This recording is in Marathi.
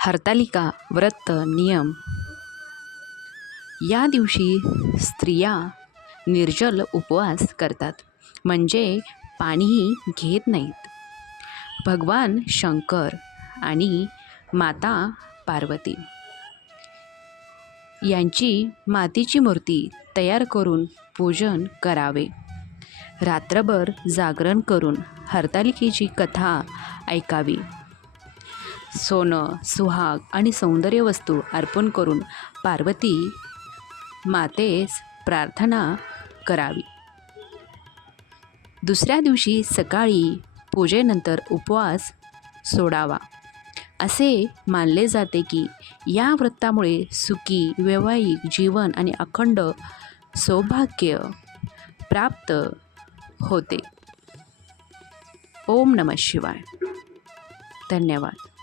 हरतालिका व्रत नियम. या दिवशी स्त्रिया निर्जल उपवास करतात, म्हणजे पाणीही घेत नाहीत. भगवान शंकर आणि माता पार्वती यांची मातीची मूर्ती तयार करून पूजन करावे. रात्रभर जागरण करून हरतालिकेची कथा ऐकावी. सोनं, सुहाग आणि सौंदर्य वस्तू अर्पण करून पार्वती मातेस प्रार्थना करावी. दुसऱ्या दिवशी सकाळी पूजेनंतर उपवास सोडावा. असे मानले जाते की या व्रतामुळे सुखी वैवाहिक जीवन आणि अखंड सौभाग्य प्राप्त होते. ओम नमः शिवाय. धन्यवाद.